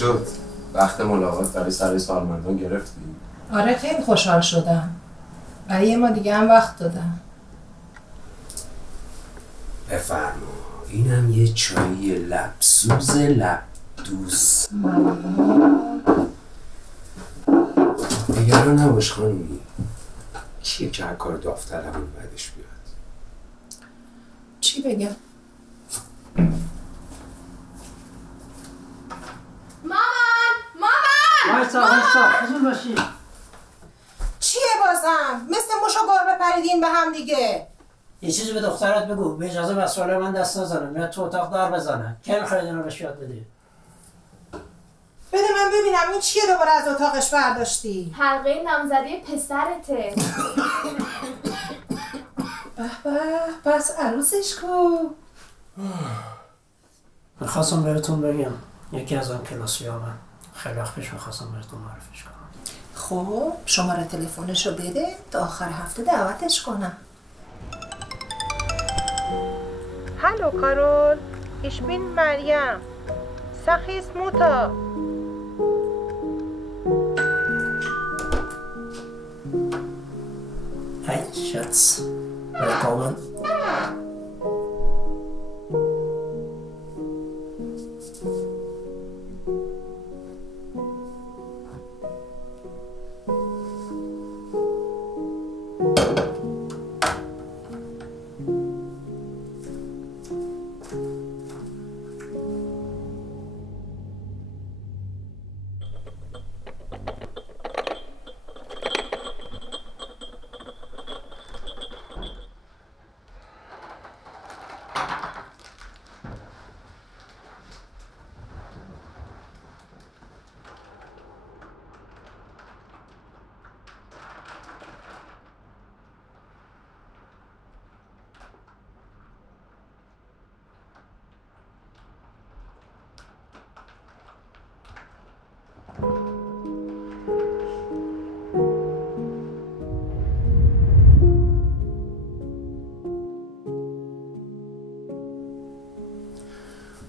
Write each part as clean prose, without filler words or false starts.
شد؟ وقت ملاقات برای سر سالمندان گرفتی؟ آره خیلی خوشحال شدم. برای ما دیگه هم وقت دادم. بفرما. اینم یه چایی لبسوز لبدوز. نگران نباش خانومی. کیه که هر کار داوطلبانه بعدش بیاد؟ چی بگم؟ مامان! خزون باشی. چیه بازم؟ مثل موش و گربه پریدین به هم دیگه. یه چیزی به دخترت بگو، به اجازه مسئوله من دست نزنه، میاد تو اتاق دار بزنه. کی میخواید اینو بهش یاد بدی؟ بده من ببینم این چیه دوباره از اتاقش برداشتی؟ حلقه نامزدی پسرته. به پس عروسش کو. میخواستم بهتون بگم یکی از آن کلاسیامه. خیلی وقت پیش میخواستم بهتون معرفیش کنم. خب شماره تلفنشو بده تا آخر هفته دعوتش کنم. Hallo Carroll, ich bin Mariam. Sachis Mutter. Hej, Schatz. Willkommen.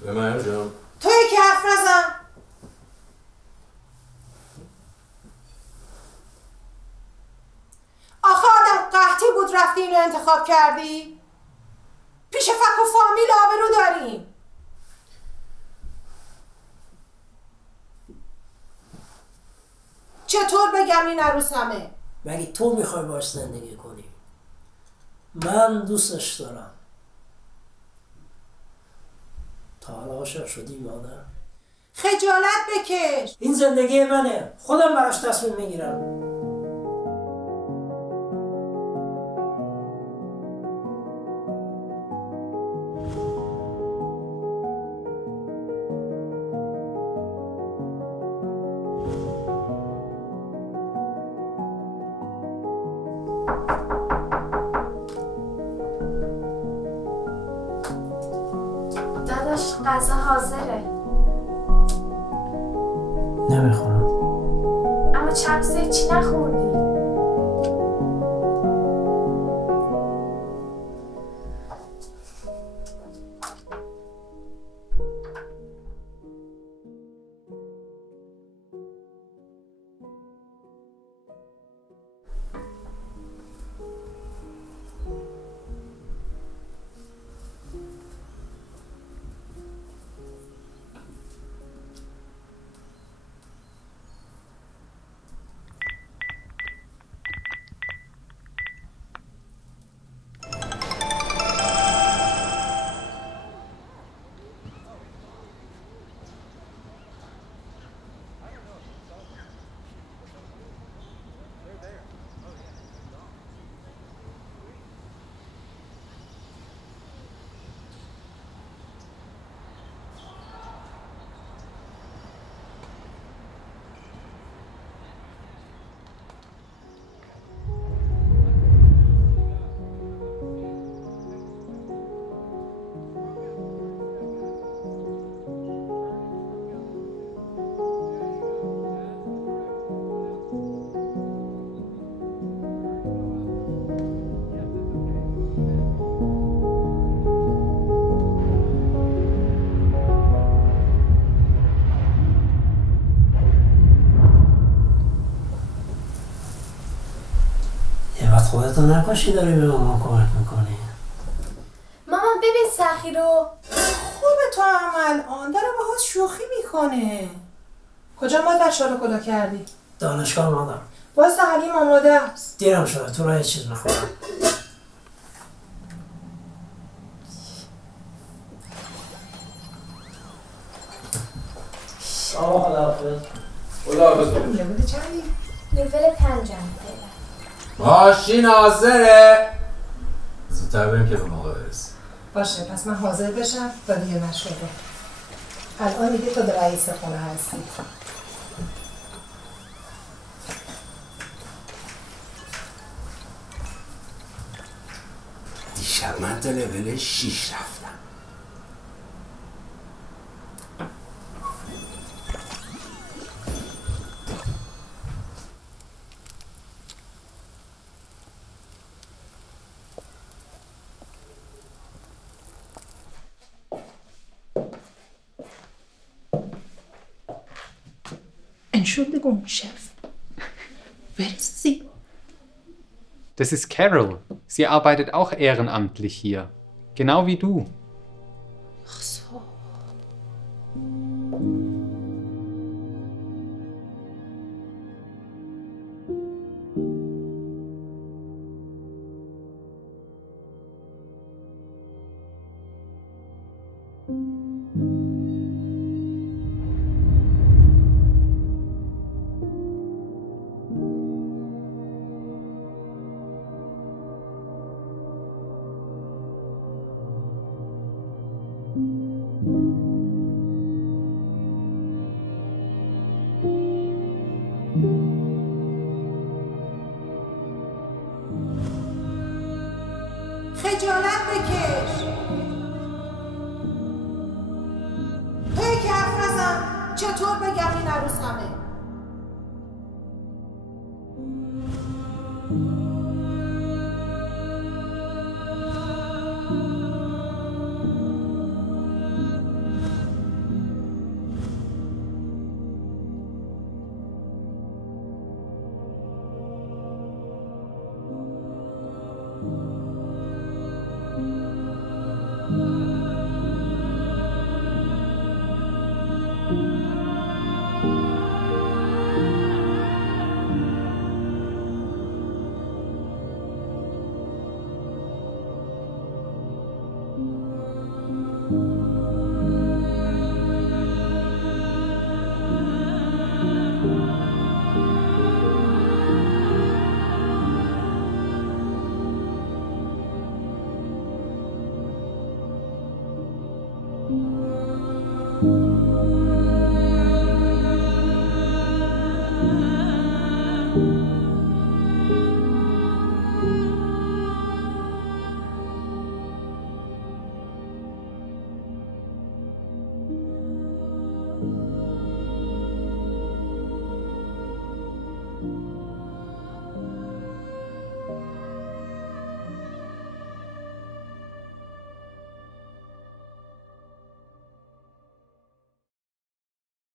به من جان. تو یکی حرف نزن. آخه آدم قحطی بود رفتی اینو انتخاب کردی؟ پیش فک و فامیل آبرو داریم. چطور بگم این عروسمه؟ مگه تو میخوای باش زندگی کنی؟ من دوستش دارم. تا حالا عاشق شدی مادر؟ خجالت بکش. این زندگی منه، خودم براش تصمیم میگیرم. داداش غذا حاضره. نمیخورم. اما چند روزه چی نخوردی؟ خودتو نکشی داری به مامان کمک میکنی. مامان ببین سخی رو. خوبه تو هم الان داره باهات شوخی میکنه. کجا مادر شالو کردی؟ دانشگاه مادر. باز تعلیم آماده است. دیرم شده تو را یه چیز میخورم. خداحافظ. لول چندی؟ لول 5 ماشین حاضره. زودتر بریم که به موقع برسیم. باشه پس من حاضر بشم تا دیگه نشده. الان دیگه تو رئیس خونه هستی. دیشب من تا لول 6 رفتم. Entschuldigung, Chef. Wer ist sie? Das ist Carroll. Sie arbeitet auch ehrenamtlich hier. Genau wie du. Ach so. خجالت بکش. توی که حرف نزن. چطور بگم این عروس همه؟